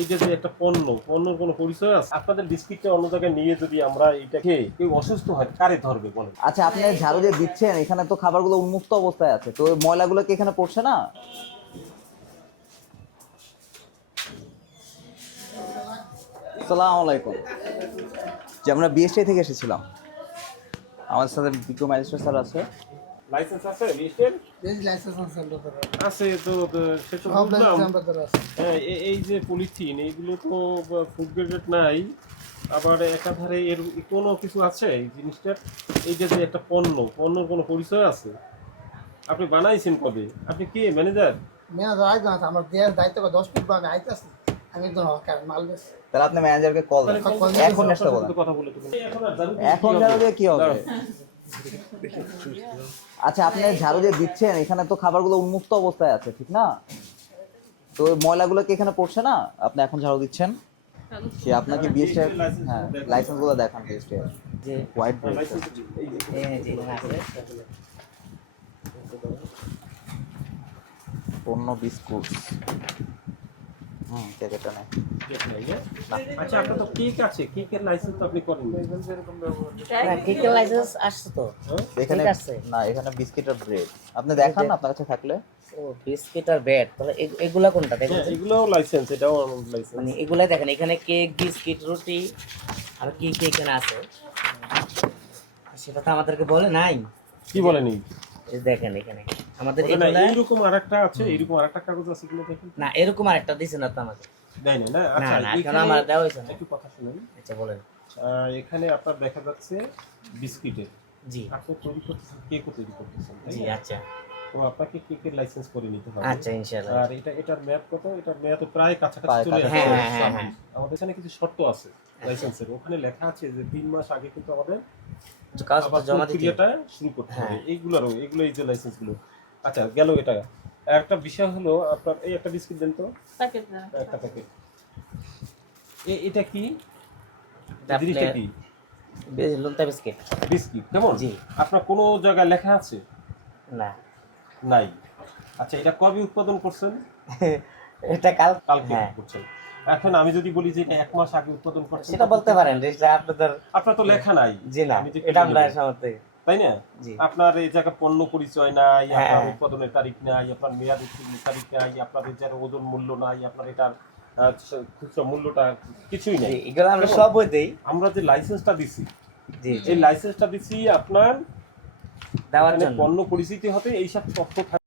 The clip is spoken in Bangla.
এই যে একটা পণ্য পণ্যর কোনো পরিচয় আছে? আপনাদের বিস্কিটটা অন্য জায়গায় নিয়ে যদি আমরা এটা খেয়ে কেউ অসুস্থ হয় কারে ধরবে বলেন? আচ্ছা আপনি ঝাড়ু যে দিচ্ছেন এখানে তো খাবারগুলো উন্মুক্ত অবস্থায় আছে তো ময়লাগুলো কি এখানে পড়ছে না? সালাম আলাইকুম যে আমরা বিএসটি থেকে এসেছিলাম। আমাদের সাথে বিজ্ঞ ম্যাজিস্ট্রেট স্যার আছে। লাইসেন্স আছে লাইসেন্স আছে আছে তো বুঝলাম। হ্যাঁ, এই যে পলিথিন এইগুলো তো ফুড নাই। আবার একাধারে এর কোনো কিছু আছে এই জিনিসটার? এই যে যে একটা পণ্য পণ্যর কোনো পরিচয় আছে? আপনি বানাইছেন কবে? আপনি কে ম্যানেজার? না আমার দেয়ার দায়িত্ব দশ মিনিট বাদে আইতেছি। আমি একদম মাল বেশ তাহলে আপনি ম্যানেজারকে কল এখন নেক্সটটা কথা বলে এখন কি হবে? আচ্ছা আপনি ঝাড়ু যে দিচ্ছেন এখানে তো খাবারগুলো উন্মুক্ত অবস্থায় আছে ঠিক না? তো ময়লাগুলো কি এখানে পড়ছে না? আপনি এখন ঝাড়ু দিচ্ছেন? যে আপনাকে বিএসটি হ্যাঁ লাইসেন্সগুলো দেখান বিএসটি যে হোয়াইট বোর্ড পণ্য বিস্কুট। হুম কেকেটা নেই? আচ্ছা আপনার তো কেক আছে কেকের লাইসেন্স আপনি করেন না কেকের লাইসেন্স আসছে তো। হ্যাঁ? এখানে না এখানে বিস্কিট আর ব্রেড আপনি দেখান আপনার কাছে থাকলে। ও বিস্কিট আর ব্যাট তাহলে এ- এগুলা কোনটা দেখেন? হ্যাঁ, এগুলোও লাইসেন্স এটাও লাইসেন্স মানে এগুলাই দেখেন এখানে কেক বিস্কিট রুটি আর কি কি এখানে আছে? সেটা তো আমাদেরকে বলে নাই। কি বলেন? দেখেন এখানে। আমাদের এইরকম আরেকটা আছে এইরকম আরেকটা কাগজ আছে কিনা দেখেন। না এরকম আরেকটা দিছে না তো আমাকে দেয় না? আচ্ছা না কেন এখানে আমার দেওয়া হয়েছে না। একটু কথা শুনুন। আচ্ছা বলেন। এখানে আপনার দেখা যাচ্ছে বিস্কিটের জি। আপনি তৈরি করতেছেন কেকও তৈরি করতেছেন জি আচ্ছা। তো আপনাকে কেকের লাইসেন্স করে নিতে হবে। আচ্ছা ইনশাআল্লাহ। আর এটা এটার মেয়াদ কত? এটার মেয়াদ তো প্রায় কাছাকাছি চলে আসছে। হ্যাঁ, হ্যাঁ, হ্যাঁ, আমাদের এখানে কিছু শর্ত আছে লাইসেন্সের ওখানে লেখা আছে যে তিন মাস আগে কিন্তু আমাদের আবার জমা দিতে শুরু করতে হবে। এইগুলোরও এগুলো এই যে লাইসেন্সগুলো আচ্ছা গেল এটা। একটা বিষয় হলো আপনার এই একটা বিস্কিট দেন তো? একটা প্যাকেট এটা কি? জিনিসটা আপনার- কি বিস্কিট। বিস্কিট কেমন? জি। আপনার কোনো জায়গায় লেখা আছে? না। নাই। আচ্ছা এটা কবে উৎপাদন করছেন? এটা কাল কালকে হ্যাঁ। করছেন। এখন আমি যদি বলি যে এটা এক মাস আগে উৎপাদন করছেন সেটা বলতে পারেন আপনাদের আপনার তো লেখা নাই। জি না এটা আমরা নেব। তাই না? আপনার এই জায়গায় পণ্য পরিচয় নাই হ্যাঁ, আপনার। উৎপাদনের তারিখ নাই আপনার মেয়াদ উত্তীর্ণের তারিখ নাই আপনার এই জায়গায় ওজন মূল্য নাই আপনার এটার খুচরা মূল্যটা কিছুই নাই। এগুলো আমরা সব দেই। আমরা যে লাইসেন্সটা দিছি এই লাইসেন্সটা দিছি আপনার দেওয়ার পণ্য পরিচিতি হতে এইসব তথ্য থাকে